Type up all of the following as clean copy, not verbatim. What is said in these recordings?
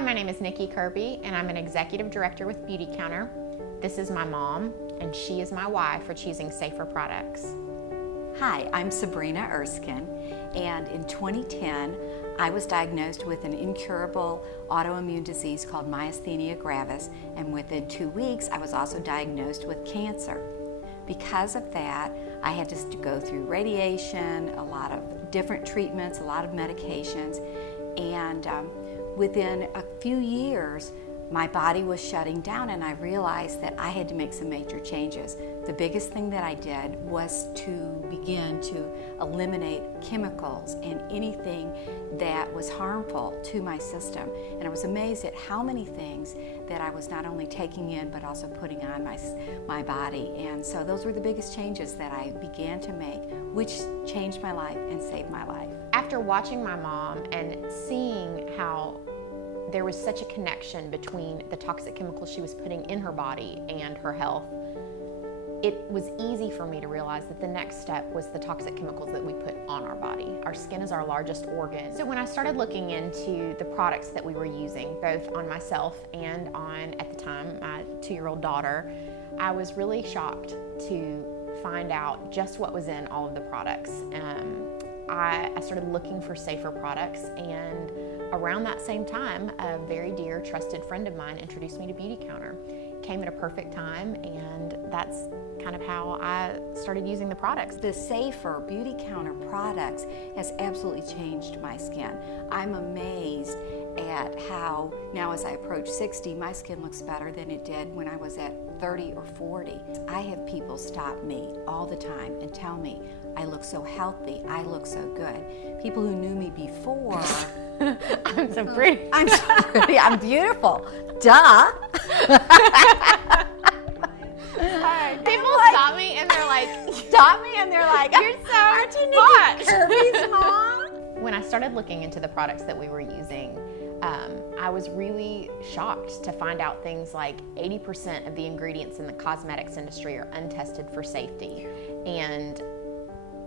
Hi, my name is Niki Kirby and I'm an executive director with Beautycounter. This is my mom and she is my why for choosing safer products. Hi, I'm Sabrina Erskine, and in 2010 I was diagnosed with an incurable autoimmune disease called myasthenia gravis, and within 2 weeks I was also diagnosed with cancer. Because of that, I had to go through radiation, a lot of different treatments, a lot of medications, and within a few years my body was shutting down and I realized that I had to make some major changes. The biggest thing that I did was to begin to eliminate chemicals and anything that was harmful to my system. And I was amazed at how many things that I was not only taking in but also putting on my body. And so those were the biggest changes that I began to make, which changed my life and saved my life. After watching my mom and seeing how there was such a connection between the toxic chemicals she was putting in her body and her health, it was easy for me to realize that the next step was the toxic chemicals that we put on our body. Our skin is our largest organ. So when I started looking into the products that we were using, both on myself and on, at the time, my 2-year-old daughter, I was really shocked to find out just what was in all of the products. I started looking for safer products, and around that same time, a very dear, trusted friend of mine introduced me to Beautycounter. Came at a perfect time, and that's kind of how I started using the products. The safer Beautycounter products has absolutely changed my skin. I'm amazed at how now as I approach 60, my skin looks better than it did when I was at 30 or 40. I have people stop me all the time and tell me, I look so healthy, I look so good. People who knew me before, I'm so pretty. I'm so pretty, I'm beautiful, duh. People stop me and they're like, You're so aren't you hot. Niki Kirby's mom? When I started looking into the products that we were using, I was really shocked to find out things like 80% of the ingredients in the cosmetics industry are untested for safety. And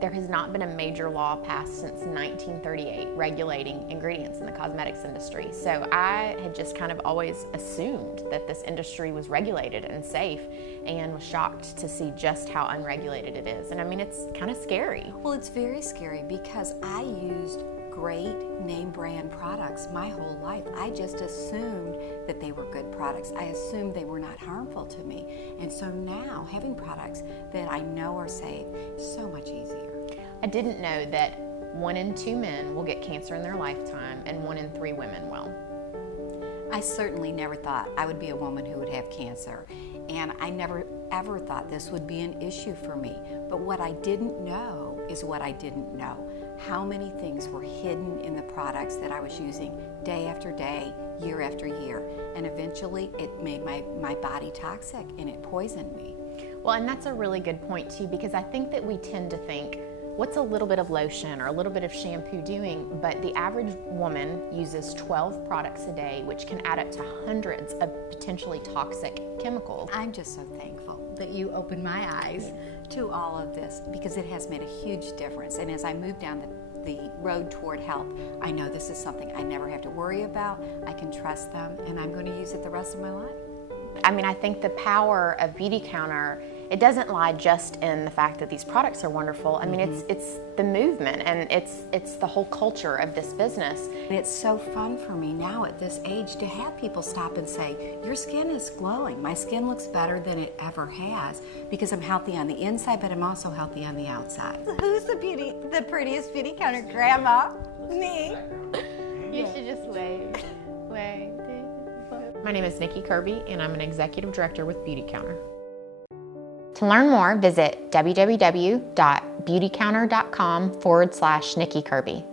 there has not been a major law passed since 1938 regulating ingredients in the cosmetics industry. So I had just kind of always assumed that this industry was regulated and safe, and was shocked to see just how unregulated it is. And I mean, it's kind of scary. Well, it's very scary because I used great name brand products my whole life. I just assumed that they were good products. I assumed they were not harmful to me. And so now having products that I know are safe is so much easier. I didn't know that 1 in 2 men will get cancer in their lifetime and 1 in 3 women will. I certainly never thought I would be a woman who would have cancer, and I never ever thought this would be an issue for me. But what I didn't know is what I didn't know. How many things were hidden in the products that I was using day after day, year after year, and eventually it made my body toxic and it poisoned me. Well, and that's a really good point too, because I think that we tend to think, what's a little bit of lotion or a little bit of shampoo doing? But the average woman uses 12 products a day, which can add up to hundreds of potentially toxic chemicals. I'm just so thankful that you opened my eyes to all of this, because it has made a huge difference. And as I move down the road toward health, I know this is something I never have to worry about. I can trust them, and I'm going to use it the rest of my life. I mean, I think the power of Beautycounter, it doesn't lie just in the fact that these products are wonderful. I mean, it's the movement, and it's the whole culture of this business. It's so fun for me now at this age to have people stop and say, your skin is glowing. My skin looks better than it ever has, because I'm healthy on the inside, but I'm also healthy on the outside. Who's the prettiest Beautycounter grandma? Me. You should just wave. My name is Niki Kirby, and I'm an executive director with Beautycounter. To learn more, visit www.beautycounter.com/Niki Kirby.